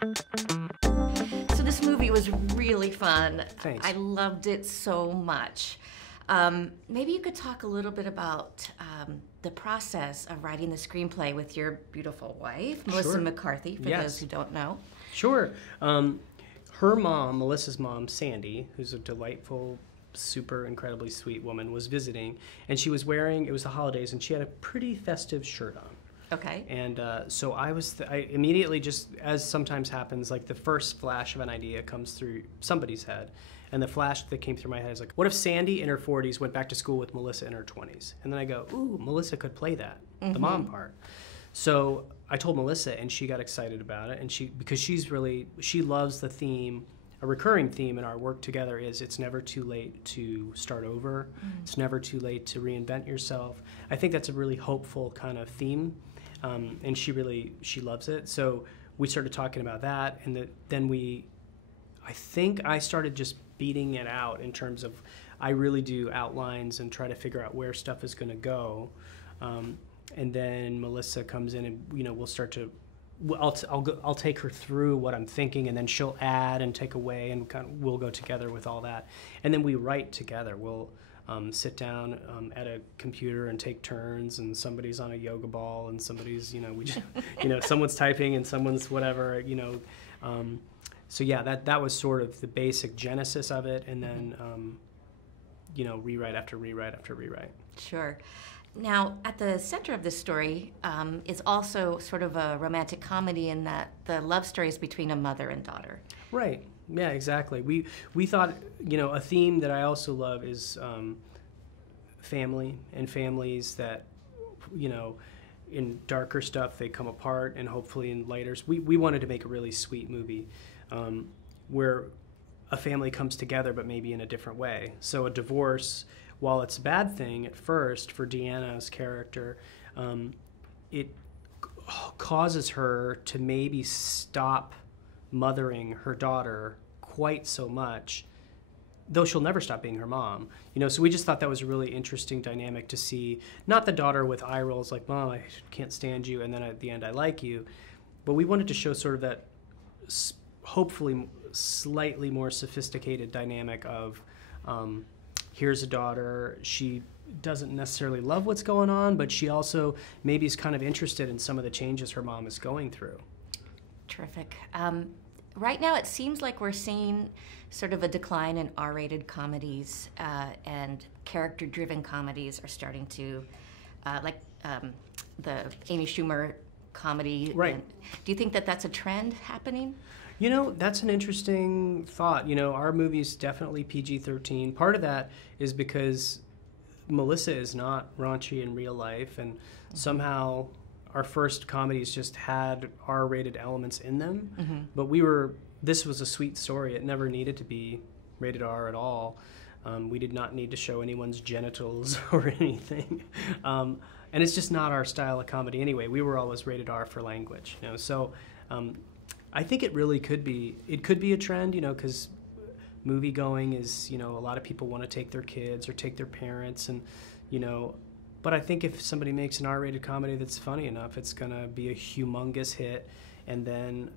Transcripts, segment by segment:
So this movie was really fun. Thanks. I loved it so much. Maybe you could talk a little bit about the process of writing the screenplay with your beautiful wife, Melissa Sure. McCarthy, for Yes. those who don't know. Sure. Her mom, Melissa's mom, Sandy, who's a delightful, super incredibly sweet woman, was visiting, and she was wearing, it was the holidays, and she had a pretty festive shirt on. Okay. And so I immediately, just as sometimes happens, like the first flash of an idea comes through somebody's head. And the flash that came through my head is like, what if Sandy in her 40s went back to school with Melissa in her 20s? And then I go, ooh, Melissa could play that, the mom part. So I told Melissa, and she got excited about it. And because she loves the theme. A recurring theme in our work together is it's never too late to start over. It's never too late to reinvent yourself. I think that's a really hopeful kind of theme. And she loves it. So we started talking about that, and I think I started just beating it out in terms of, I really do outlines and try to figure out where stuff is going to go. And then Melissa comes in, and we'll start to, I'll take her through what I'm thinking, and then she'll add and take away, and we'll go together with all that. And then we write together. We'll sit down at a computer and take turns, and somebody's on a yoga ball, and somebody's, we just, someone's typing and someone's whatever, So yeah, that was sort of the basic genesis of it, and then, rewrite after rewrite after rewrite. Sure. Now, at the center of this story is also sort of a romantic comedy in that the love story is between a mother and daughter. Right. Yeah, exactly. We thought, a theme that I also love is family, and families that, in darker stuff they come apart, and hopefully in lighter. We wanted to make a really sweet movie where a family comes together, but maybe in a different way. So a divorce, while it's a bad thing at first for Deanna's character, it causes her to maybe stop mothering her daughter quite so much, though she'll never stop being her mom. So we just thought that was a really interesting dynamic to see, not the daughter with eye rolls like, Mom, I can't stand you, and then at the end I like you, but we wanted to show sort of that hopefully slightly more sophisticated dynamic of, here's a daughter, she doesn't necessarily love what's going on, but she also maybe is kind of interested in some of the changes her mom is going through. Terrific. Right now it seems like we're seeing sort of a decline in R-rated comedies, and character-driven comedies are starting to, the Amy Schumer comedy. Right. Do you think that that's a trend happening? That's an interesting thought. Our movie's definitely PG-13. Part of that is because Melissa is not raunchy in real life, and somehow our first comedies just had R-rated elements in them. But this was a sweet story. It never needed to be rated R at all. We did not need to show anyone's genitals or anything. And it's just not our style of comedy anyway. We were always rated R for language. So I think it really could be a trend, because movie going is, a lot of people want to take their kids or take their parents, and, but I think if somebody makes an R-rated comedy that's funny enough, it's going to be a humongous hit, and then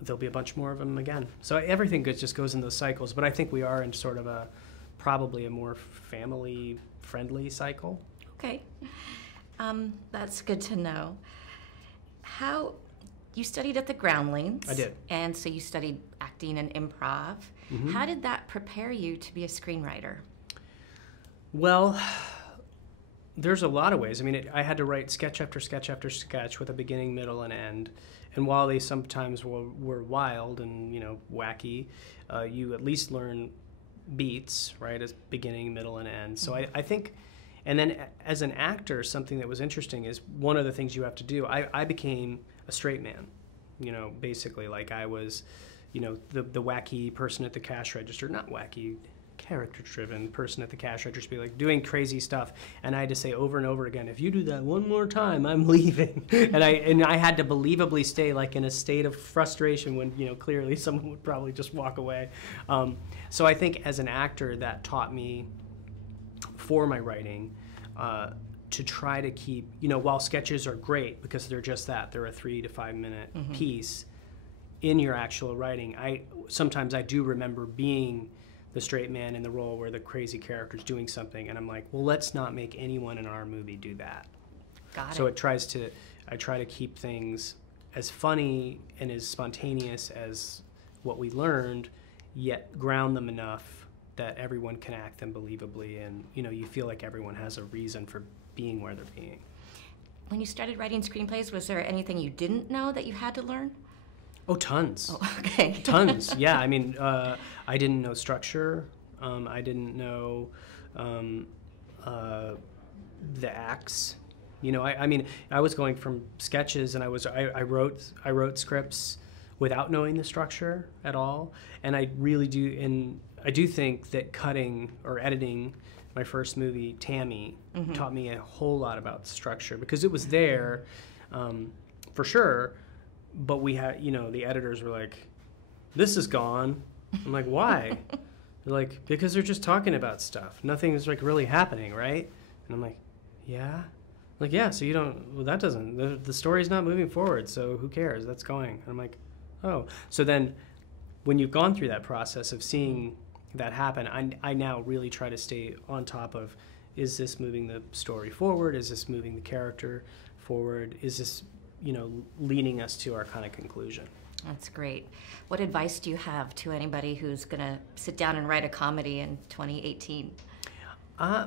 there'll be a bunch more of them again. So everything just goes in those cycles, but I think we are in sort of probably a more family-friendly cycle. Okay. That's good to know. You studied at the Groundlings. I did. And so you studied acting and improv. How did that prepare you to be a screenwriter? Well, there's a lot of ways. I mean, I had to write sketch after sketch after sketch with a beginning, middle, and end. And while they sometimes were wild and, wacky, you at least learn beats, right, as beginning, middle, and end. So I think, and then as an actor, something that was interesting is one of the things you have to do. I became a straight man, basically. Like I was, the wacky person at the cash register, not wacky, character-driven person at the cash register, be like doing crazy stuff, and I had to say over and over again, if you do that one more time, I'm leaving. and I had to believably stay like in a state of frustration when clearly someone would probably just walk away. So I think as an actor, that taught me for my writing to try to keep, while sketches are great because they're just that, they're a 3 to 5 minute piece. in your actual writing, sometimes I do remember being the straight man in the role where the crazy character's doing something, and I'm like, well, let's not make anyone in our movie do that. Got it. So I try to keep things as funny and as spontaneous as what we learned, yet ground them enough that everyone can act them believably, and you feel like everyone has a reason for being where they're being. When you started writing screenplays, was there anything you didn't know that you had to learn? Oh, tons. Oh, okay. Tons. Yeah, I mean, I didn't know structure. I didn't know the acts. I mean, I was going from sketches, and I wrote scripts without knowing the structure at all. And I really do, and I do think that cutting or editing my first movie, Tammy, taught me a whole lot about structure, because it was there, for sure. But we had, the editors were like, "This is gone." I'm like, "Why?" They're like, "Because they're just talking about stuff. Nothing is like really happening, right?" And I'm like, "Yeah." Like, "Yeah, so you don't, well, that doesn't, the story's not moving forward, so who cares? That's going." And I'm like, "Oh." So then when you've gone through that process of seeing that happen, I now really try to stay on top of, is this moving the story forward? Is this moving the character forward? Is this, leading us to our kind of conclusion? That's great. What advice do you have to anybody who's going to sit down and write a comedy in 2018?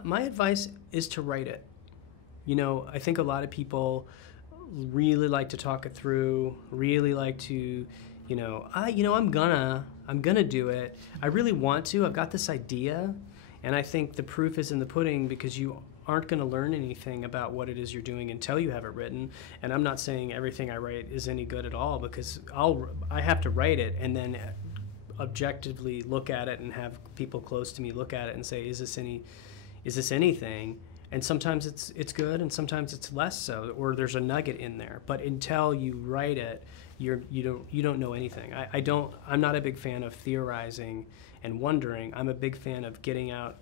My advice is to write it. I think a lot of people really like to talk it through, really like to, I'm gonna do it. I really want to. I've got this idea, and I think the proof is in the pudding, because you aren't going to learn anything about what it is you're doing until you have it written. And I'm not saying everything I write is any good at all, because I have to write it and then objectively look at it and have people close to me look at it and say, is this anything? And sometimes it's good, and sometimes it's less so, or there's a nugget in there. But until you write it, you don't know anything. I'm not a big fan of theorizing and wondering. I'm a big fan of getting out,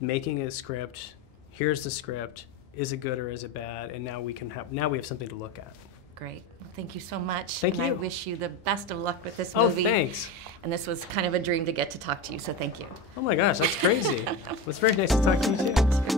making a script. Here's the script. Is it good or is it bad? And now we have something to look at. Great. Well, thank you so much. Thank you. I wish you the best of luck with this movie. Oh, thanks. And this was kind of a dream to get to talk to you, so thank you. Oh my gosh, that's crazy. Well, it's very nice to talk to you too.